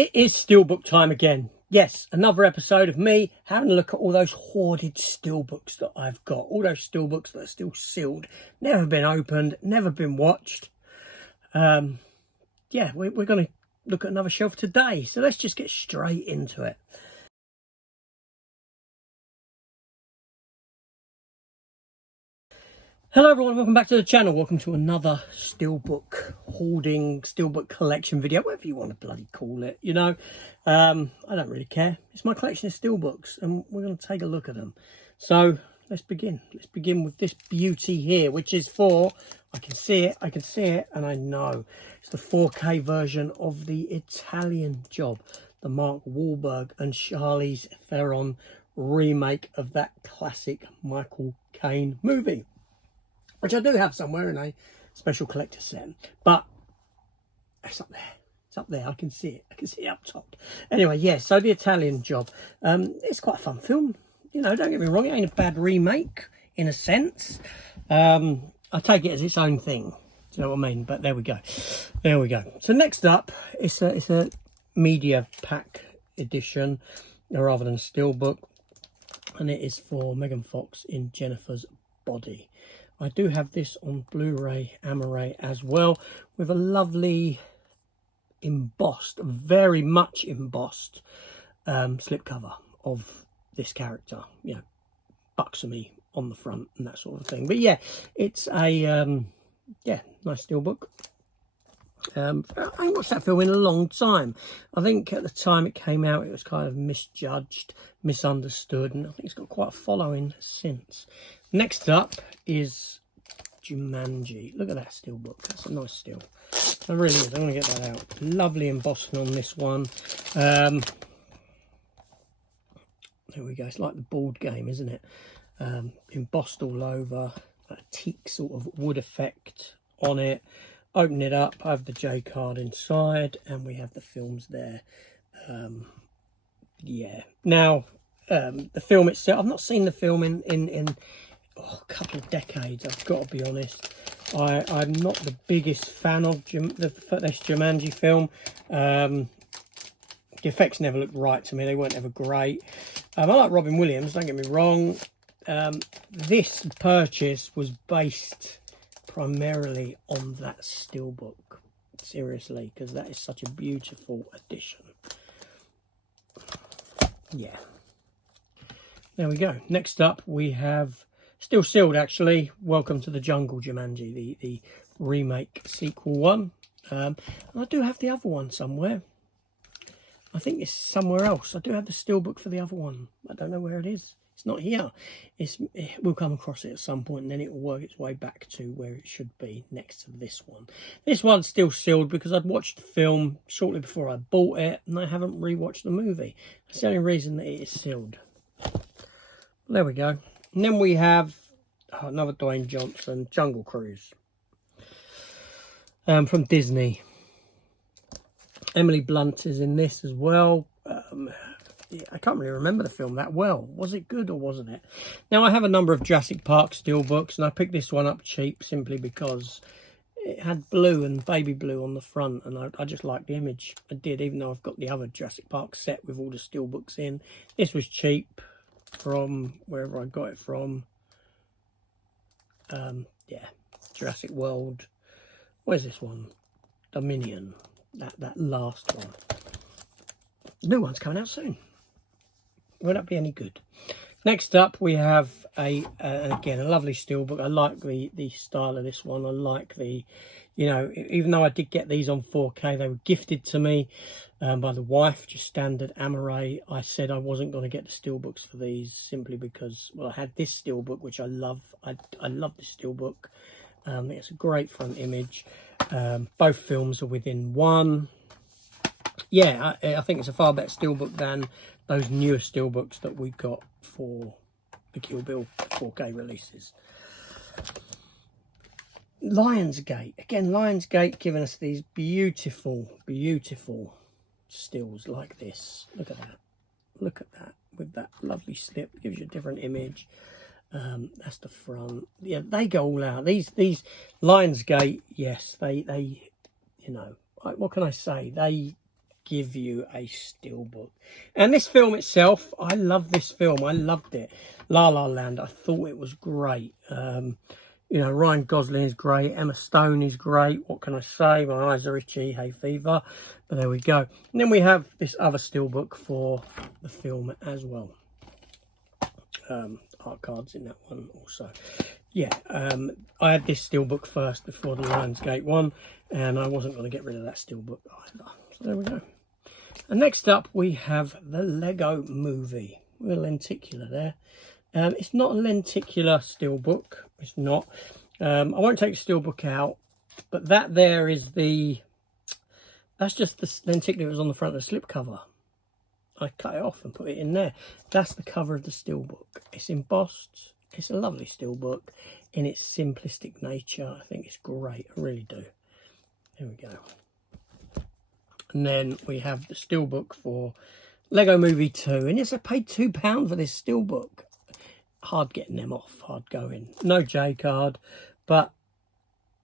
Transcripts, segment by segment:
It is Steelbook time again. Yes, another episode of me having a look at all those hoarded Steelbooks that I've got. All those Steelbooks that are still sealed, never been opened, never been watched. Yeah, we're going to look at another shelf today. So let's just get straight into it. Hello everyone, welcome back to the channel. Welcome to another Steelbook hoarding, Steelbook collection video, whatever you want to bloody call it, you know. I don't really care. It's my collection of Steelbooks and we're going to take a look at them. So let's begin. Let's begin with this beauty here, which is for, I can see it, and I know. It's the 4K version of the Italian Job, the Mark Wahlberg and Charlize Theron remake of that classic Michael Caine movie, which I do have somewhere in a special collector set, but it's up there. It's up there. I can see it. I can see it up top. Anyway, yeah, so the Italian Job. It's quite a fun film. You know, don't get me wrong, it ain't a bad remake in a sense. I take it as its own thing. Do you know what I mean? But there we go. There we go. So next up, it's a media pack edition, rather than a steelbook, and it is for Megan Fox in Jennifer's Body. I do have this on Blu-ray Amaray as well, with a lovely embossed, very much embossed slipcover of this character, you know, buxomy on the front and that sort of thing. But yeah, it's a yeah, nice steelbook. I haven't watched that film in a long time. I think at the time it came out, it was kind of misjudged, misunderstood, and I think it's got quite a following since. Next up is Jumanji. Look at that steelbook. That's a nice steel. It really is. I'm going to get that out. Lovely embossing on this one. There we go. It's like the board game, isn't it? Embossed all over. A teak sort of wood effect on it. Open it up. I have the J card inside, and we have the films there. Yeah. Now, the film itself, I've not seen the film in a couple of decades, I've got to be honest. I'm not the biggest fan of this Jumanji film. The effects never looked right to me. They weren't ever great. I like Robin Williams, don't get me wrong. This purchase was based primarily on that steelbook. Seriously, because that is such a beautiful addition. Yeah. There we go. Next up, we have, still sealed actually, Welcome to the Jungle Jumanji, the remake sequel one. And I do have the other one somewhere. I think it's somewhere else. I do have the steelbook for the other one. I don't know where it is. It's not here. We'll come across it at some point, and then it will work its way back to where it should be, next to this one. This one's still sealed because I'd watched the film shortly before I bought it, and I haven't rewatched the movie. That's the only reason that it is sealed. There we go. And then we have another Dwayne Johnson, Jungle Cruise, from Disney. Emily Blunt is in this as well. Yeah, I can't really remember the film that well. Was it good or wasn't it? Now, I have a number of Jurassic Park steelbooks, and I picked this one up cheap simply because it had blue and baby blue on the front, and I just liked the image. I did, even though I've got the other Jurassic Park set with all the steelbooks in. This was cheap from wherever I got it from. Yeah, Jurassic World. Where's this one? Dominion. That last one. The new one's coming out soon. Will that be any good? Next up, we have again, a lovely steelbook. I like the style of this one. I like the, you know, even though I did get these on 4K, they were gifted to me by the wife, just standard Amaray. I said I wasn't going to get the steelbooks for these simply because, well, I had this steelbook, which I love. I love this steelbook. It's a great front image. Both films are within one. Yeah, I think it's a far better steelbook than those newer steelbooks that we got for the Kill Bill 4K releases. Lionsgate. Again, Lionsgate giving us these beautiful, beautiful stills like this. Look at that. Look at that. With that lovely slip. Gives you a different image. That's the front. Yeah, they go all out. These Lionsgate, yes, they you know, what can I say? They give you a steelbook. And this film itself, I love this film. I loved it. La La Land, I thought it was great. You know, Ryan Gosling is great. Emma Stone is great. What can I say? My eyes are itchy. Hay fever. But there we go. And then we have this other steelbook for the film as well. Art cards in that one also. Yeah, I had this steelbook first before the Lionsgate one, and I wasn't going to get rid of that steelbook either. So there we go. And next up we have the Lego Movie. With a lenticular there. It's not a lenticular steelbook. It's not. I won't take the steelbook out, but that there is the... That's just the lenticular that was on the front of the slipcover. I cut it off and put it in there. That's the cover of the steelbook. It's embossed. It's a lovely steelbook in its simplistic nature. I think it's great. I really do. There we go. And then we have the steelbook for Lego Movie 2. And yes, I paid £2 for this steelbook. Hard getting them off. Hard going. No J card. But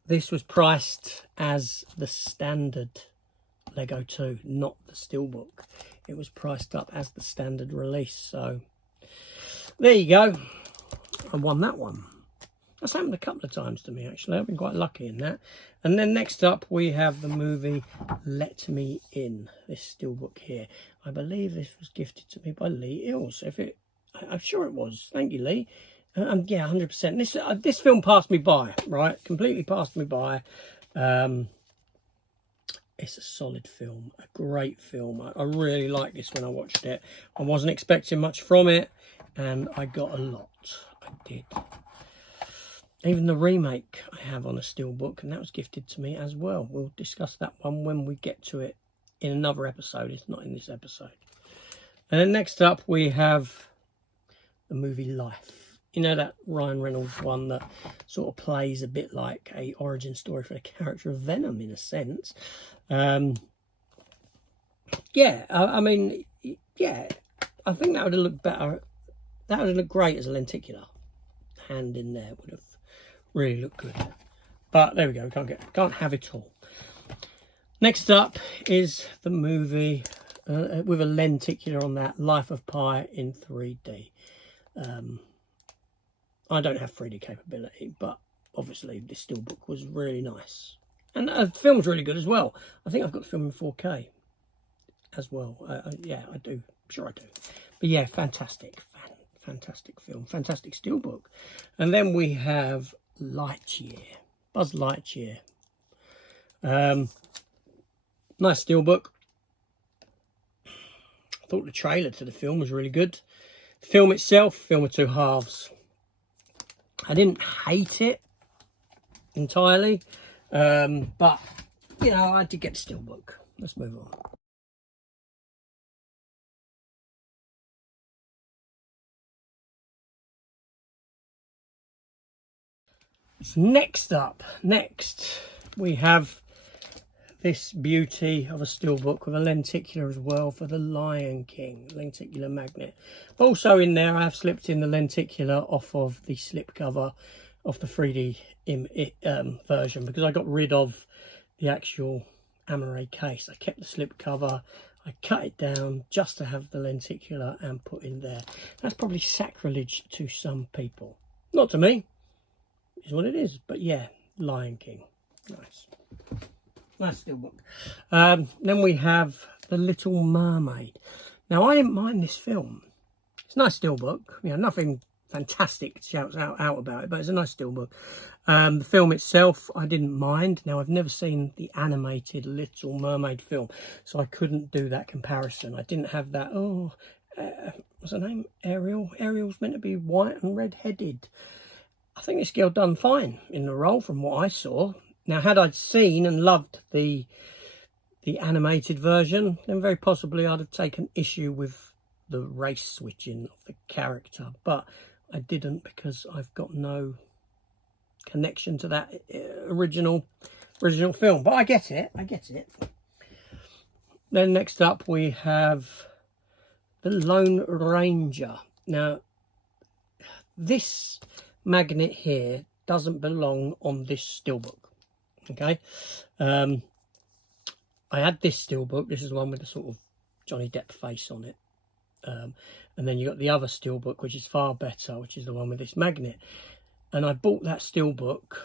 this was priced as the standard Lego 2, not the steelbook. It was priced up as the standard release. So there you go. I won that one. That's happened a couple of times to me, actually. I've been quite lucky in that. And then next up, we have the movie Let Me In. This steelbook here. I believe this was gifted to me by Lee Ills. I'm sure it was. Thank you, Lee. Yeah, 100%. This film passed me by, right? Completely passed me by. It's a solid film, a great film. I really liked this when I watched it. I wasn't expecting much from it, and I got a lot. I did. Even the remake I have on a steelbook, and that was gifted to me as well. We'll discuss that one when we get to it in another episode. It's not in this episode. And then next up, we have the movie Life. You know, that Ryan Reynolds one that sort of plays a bit like a origin story for the character of Venom, in a sense. Yeah, I mean, yeah, I think that would have looked better. That would have looked great as a lenticular. Hand in there would have really looked good. But there we go, can't have it all. Next up is the movie with a lenticular on that, Life of Pi in 3D. I don't have 3D capability, but obviously this steelbook was really nice. And the film's really good as well. I think I've got the film in 4K as well. Yeah, I do. I'm sure I do. But yeah, fantastic. Fantastic film. Fantastic steelbook. And then we have Lightyear. Buzz Lightyear. Nice steelbook. I thought the trailer to the film was really good. The film itself, film of two halves. I didn't hate it entirely, but, you know, I did get the steelbook. Let's move on. So next we have this beauty of a steelbook with a lenticular as well for the Lion King, lenticular magnet. Also in there I have slipped in the lenticular off of the slipcover of the 3D version, because I got rid of the actual Amaray case. I kept the slipcover, I cut it down just to have the lenticular and put in there. That's probably sacrilege to some people. Not to me, is what it is. But yeah, Lion King, nice. Nice steelbook. Then we have The Little Mermaid. Now, I didn't mind this film. It's a nice steelbook. You know, nothing fantastic shouts out about it, but it's a nice steelbook. The film itself, I didn't mind. Now, I've never seen the animated Little Mermaid film, so I couldn't do that comparison. I didn't have that, what's her name? Ariel. Ariel's meant to be white and red-headed. I think this girl done fine in the role from what I saw. Now, had I seen and loved the animated version, then very possibly I'd have taken issue with the race switching of the character. But I didn't, because I've got no connection to that original film. But I get it. Then next up we have The Lone Ranger. Now, this magnet here doesn't belong on this steelbook. Okay, I I had this Steelbook. This is the one with the sort of Johnny Depp face on it. And then you got the other Steelbook, which is far better, which is the one with this magnet. And I bought that Steelbook,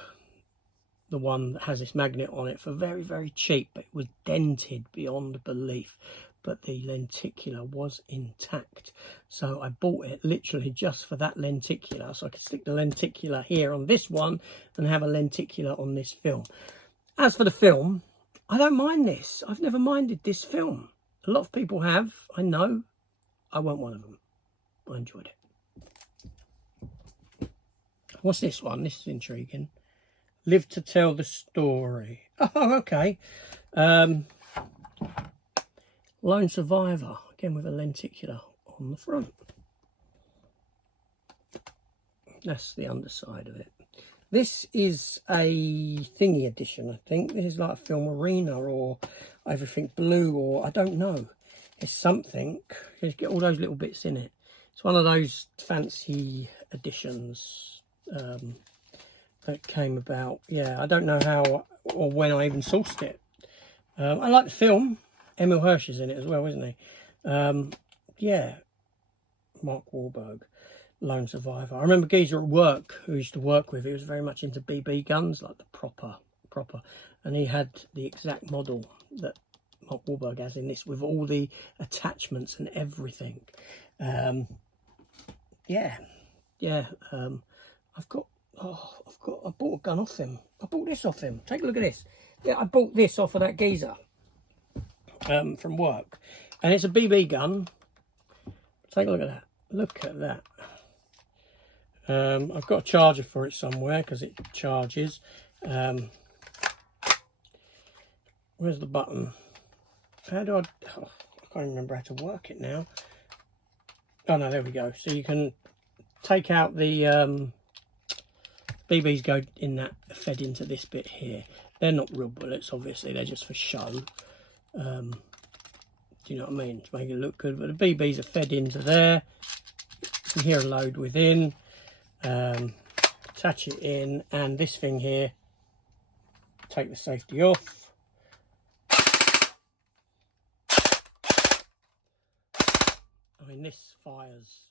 the one that has this magnet on it, for very, very cheap. But it was dented beyond belief. But the lenticular was intact. So I bought it literally just for that lenticular. So I could stick the lenticular here on this one and have a lenticular on this film. As for the film, I don't mind this. I've never minded this film. A lot of people have, I know. I weren't one of them. I enjoyed it. What's this one? This is intriguing. Live to Tell the Story. Oh, okay. Lone Survivor. Again with a lenticular on the front. That's the underside of it. This is a thingy edition, I think. This is like a film arena or everything blue, or I don't know. It's something. You get all those little bits in it. It's one of those fancy editions that came about. Yeah, I don't know how or when I even sourced it. I like the film. Emil Hirsch is in it as well, isn't he? Yeah, Mark Wahlberg, Lone Survivor. I remember geezer at work who used to work with. He was very much into BB guns, like the proper, and he had the exact model that Mark Wahlberg has in this, with all the attachments and everything. I bought a gun off him. I bought this off him. Take a look at this. Yeah, I bought this off of that geezer from work, and it's a BB gun. Take a look at that. Look at that. I've got a charger for it somewhere because it charges. Where's the button? How do I can't remember how to work it now. Oh no, there we go. So you can take out the BBs, go in that, fed into this bit here. They're not real bullets, obviously, they're just for show. Do you know what I mean? To make it look good. But the BBs are fed into there. You can hear a load within. Attach it in, and this thing here, take the safety off. I mean, this fires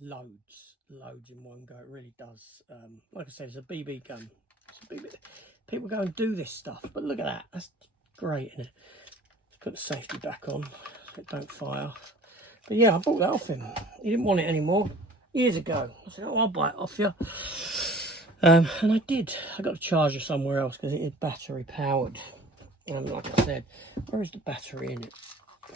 loads in one go. It really does. Like I said, it's a BB gun. It's a BB. People go and do this stuff, but look at that. That's great, isn't it? Let's put the safety back on so it don't fire. But yeah, I bought that off him. He didn't want it anymore years ago. I said, oh, I'll buy it off you. And I did. I got a charger somewhere else because it is battery powered. And like I said, where is the battery in it? I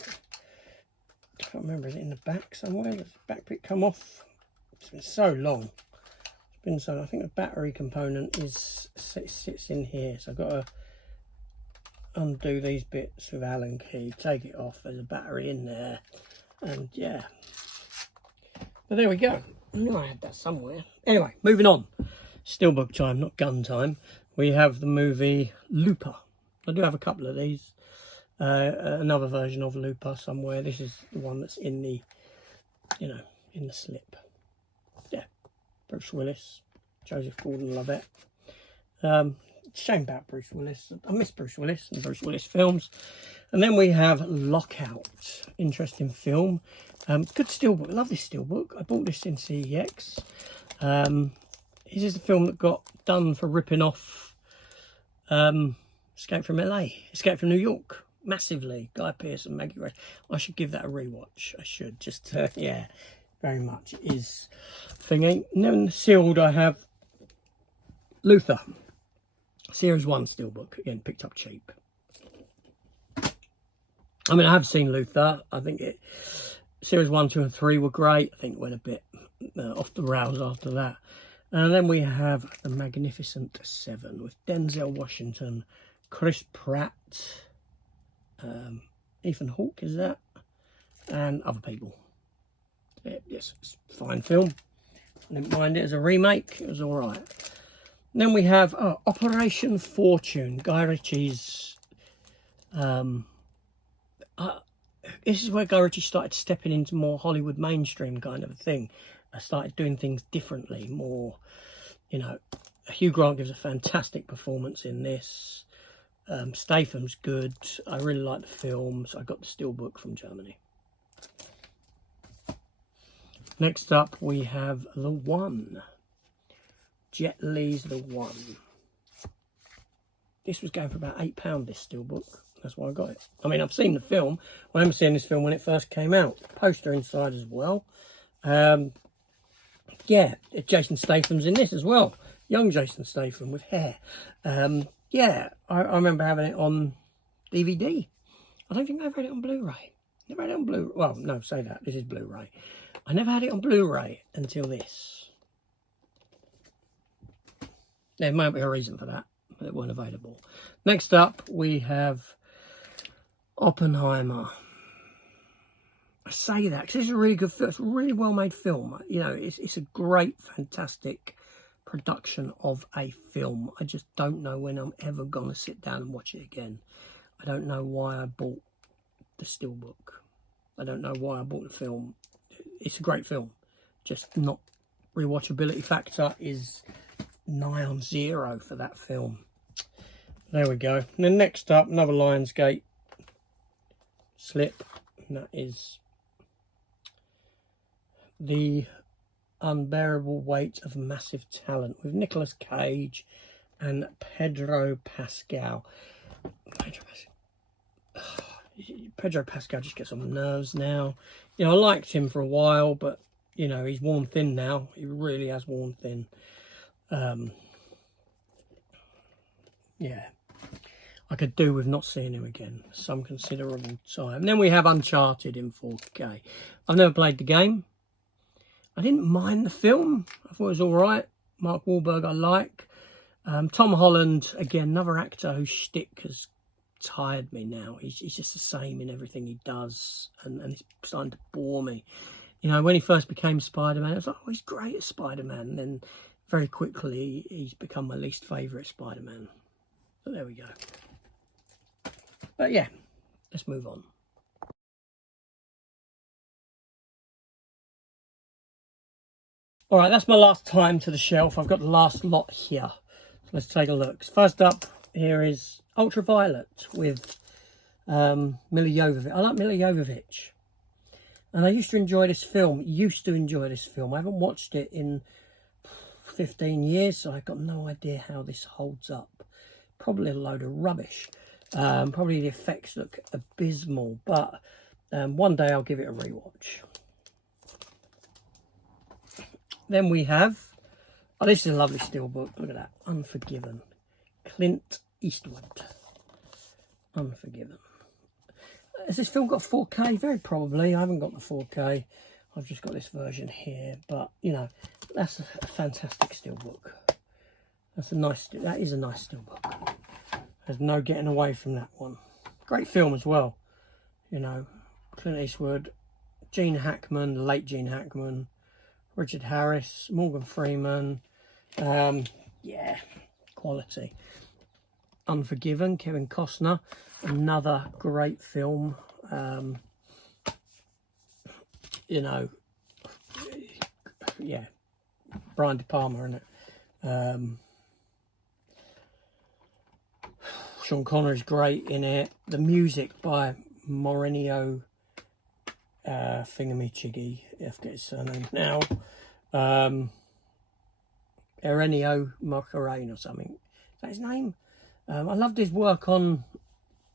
can't remember. Is it in the back somewhere? Does the back bit come off? It's been so long. It's been so long. I think the battery component sits in here. So I've got to undo these bits with Allen key, take it off. There's a battery in there. And yeah. But there we go. I knew I had that somewhere. Anyway, moving on. Steelbook time, not gun time. We have the movie Looper. I do have a couple of these. Another version of Looper somewhere. This is the one that's in the, you know, in the slip. Yeah, Bruce Willis, Joseph Gordon-Levitt. Shame about Bruce Willis. I miss Bruce Willis and Bruce Willis films. And then we have Lockout. Interesting film. Good Steelbook. I love this Steelbook. I bought this in CEX. This is the film that got done for ripping off Escape from LA. Escape from New York. Massively. Guy Pearce and Maggie Rose. I should give that a rewatch. I should. Just, yeah, very much. It is thingy. And then sealed I have Luther. Series 1 Steelbook. Again, picked up cheap. I mean, I have seen Luther. I think Series 1, 2 and 3 were great. I think it went a bit off the rails after that. And then we have The Magnificent Seven with Denzel Washington, Chris Pratt, Ethan Hawke, is that? And other people. Yeah, yes, it's a fine film. I didn't mind it as a remake. It was all right. And then we have Operation Fortune, Guy Ritchie's. This is where Guy Ritchie started stepping into more Hollywood mainstream kind of a thing. I started doing things differently, more, you know. Hugh Grant gives a fantastic performance in this. Statham's good. I really like the film, so I got the Steelbook from Germany. Next up, we have The One. Jet Li's The One. This was going for about £8, this Steelbook. That's why I got it. I mean, I've seen the film. I remember seeing this film when it first came out. Poster inside as well. Yeah, Jason Statham's in this as well. Young Jason Statham with hair. Yeah, I remember having it on DVD. I don't think I ever had it on Blu-ray. Never had it on Blu-ray. Well, no, say that. This is Blu-ray. I never had it on Blu-ray until this. There might be a reason for that, but it weren't available. Next up, we have Oppenheimer. I say that because it's a really good film. It's a really well-made film. You know, it's a great, fantastic production of a film. I just don't know when I'm ever going to sit down and watch it again. I don't know why I bought the Steelbook. I don't know why I bought the film. It's a great film. Just not rewatchability factor is nigh on 0 for that film. There we go. And then next up, another Lionsgate slip. And that is The Unbearable Weight of Massive Talent with Nicolas Cage and Pedro Pascal. Pedro Pascal just gets on my nerves now. You know, I liked him for a while, but, you know, he's worn thin now. He really has worn thin. Yeah, I could do with not seeing him again for some considerable time. And then we have Uncharted in 4K. I've never played the game. I didn't mind the film. I thought it was all right. Mark Wahlberg I like. Tom Holland, again, another actor whose shtick has tired me now. He's just the same in everything he does, and it's starting to bore me. You know, when he first became Spider-Man, I was like, oh, he's great as Spider-Man. And then very quickly, he's become my least favourite Spider-Man. But there we go. But yeah, let's move on. All right, that's my last time to the shelf. I've got the last lot here. So let's take a look. First up, here is Ultraviolet with Milla Jovovich. I like Milla Jovovich. And I used to enjoy this film. I haven't watched it in 15 years, so I've got no idea how this holds up. Probably a load of rubbish. Probably the effects look abysmal, but one day I'll give it a rewatch. Then we have, oh, this is a lovely Steelbook. Look at that, Unforgiven. Clint Eastwood. Unforgiven. Has this film got 4K? Very probably. I haven't got the 4K. I've just got this version here. But, you know, that's a fantastic Steelbook. That is a nice Steelbook. There's no getting away from that one. Great film as well. You know, Clint Eastwood, Gene Hackman, the late Gene Hackman, Richard Harris, Morgan Freeman. Yeah, quality. Unforgiven, Kevin Costner, another great film. You know, yeah, Brian De Palma in it. Sean Connery's great in it. The music by Maurizio Thingamichigi, I forget his surname now. Ennio Morricone or something. Is that his name? I loved his work on,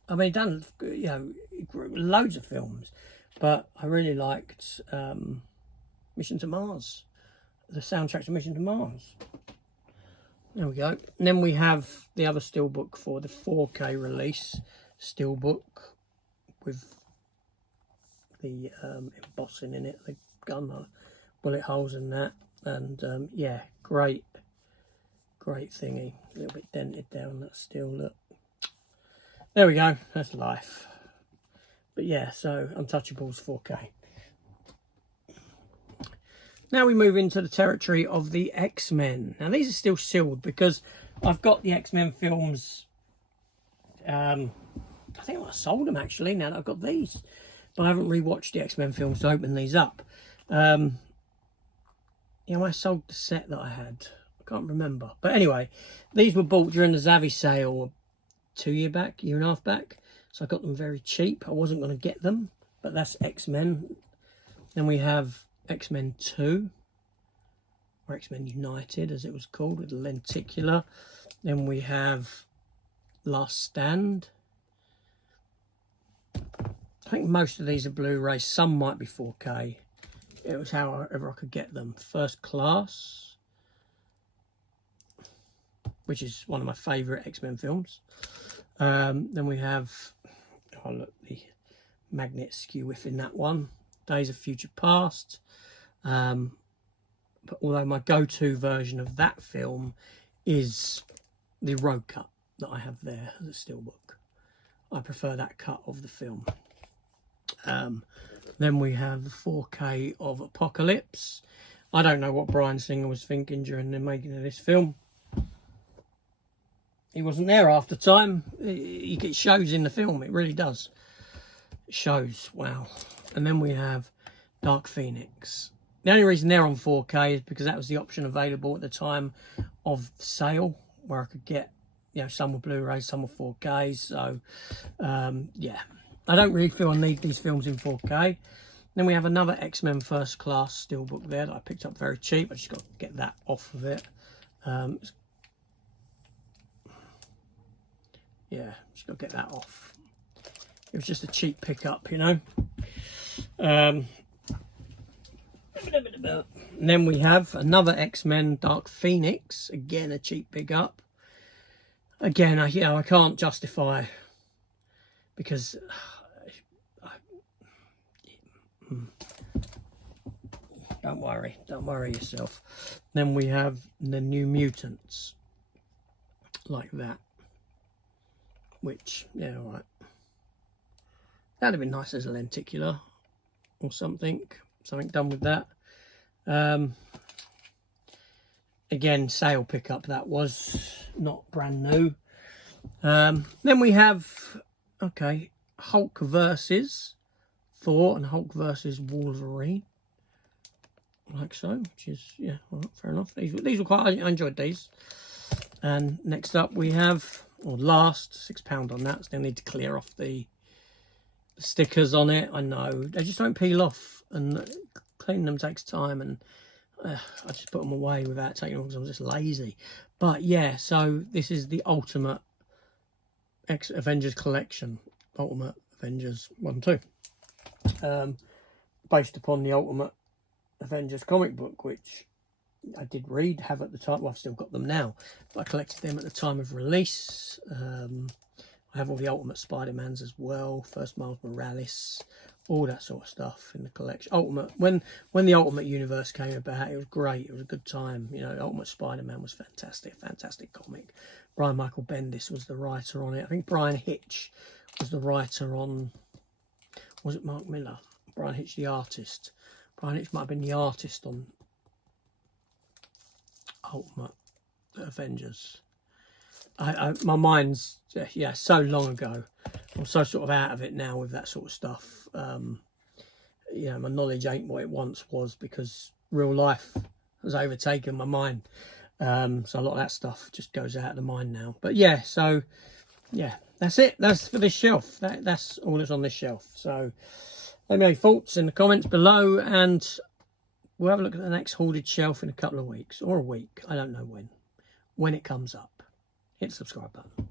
I mean, done, you know, loads of films, but I really liked Mission to Mars, the soundtrack to Mission to Mars. There we go. And then we have the other Steelbook for the 4K release, Steelbook with the embossing in it, the gun bullet holes in that, and yeah, great thingy. A little bit dented down that steel, look. There we go, that's life. But yeah, so Untouchables 4K. Now we move into the territory of the X-Men. Now these are still sealed because I've got the X-Men films, I think I sold them actually now that I've got these. But I haven't rewatched the X-Men films to open these up. You know, I sold the set that I had. I can't remember. But anyway, these were bought during the Zavvi sale year and a half back. So I got them very cheap. I wasn't going to get them, but that's X-Men. Then we have X-Men 2, or X-Men United as it was called, with the lenticular. Then we have Last Stand. I think most of these are Blu-ray. Some might be 4K. It was however I could get them. First Class, which is one of my favourite X-Men films. Then we have, oh look, the magnet skew whiff in that one. Days of Future Past. But although my go-to version of that film is the road cut that I have there as a steelbook. I prefer that cut of the film. Then we have the 4K of Apocalypse. I don't know what Bryan Singer was thinking during the making of this film. He wasn't there half the time. It shows in the film, it really does. It shows, wow. And then we have Dark Phoenix. The only reason they're on 4K is because that was the option available at the time of the sale, where I could get, you know, some were Blu-rays, some were 4Ks. So, yeah, I don't really feel I need these films in 4K. Then we have another X-Men First Class steelbook there that I picked up very cheap. I just got to get that off of it. Yeah, just got to get that off. It was just a cheap pickup, you know. And then we have another X-Men Dark Phoenix, again a cheap pickup. Again, I can't justify, because don't worry yourself. Then we have the New Mutants, like that, which, yeah, all right, that'd have been nice as a lenticular or something done with that. Again, sale pickup, that was not brand new. Then we have, okay, Hulk versus Thor and Hulk versus Wolverine, like so, which is, yeah, all right, fair enough. These were quite, I enjoyed these. And next up we have, or last, £6 on that. Still need to clear off the stickers on it. I know they just don't peel off, and cleaning them takes time, and I just put them away without taking them because I'm just lazy. But yeah, so this is the Ultimate Avengers collection, Ultimate Avengers 1 and 2, based upon the Ultimate Avengers comic book, which I did read, have at the time. Well, I've still got them now, but I collected them at the time of release. I have all the Ultimate Spider-Mans as well, first Miles Morales, all that sort of stuff in the collection. Ultimate, when the Ultimate Universe came about, it was great. It was a good time. You know, Ultimate Spider-Man was fantastic comic. Brian Michael Bendis was the writer on it. I think Brian Hitch was the writer on, was it Mark Miller? Brian Hitch the artist. Brian Hitch might have been the artist on Ultimate Avengers. My mind's, yeah, so long ago. I'm so sort of out of it now with that sort of stuff. You know, my knowledge ain't what it once was, because real life has overtaken my mind. So a lot of that stuff just goes out of the mind now. But yeah, so yeah, that's it. That's for this shelf. That's all that's on this shelf. So let me know your thoughts in the comments below, and we'll have a look at the next hoarded shelf in a couple of weeks, or a week. I don't know when it comes up. Hit the subscribe button.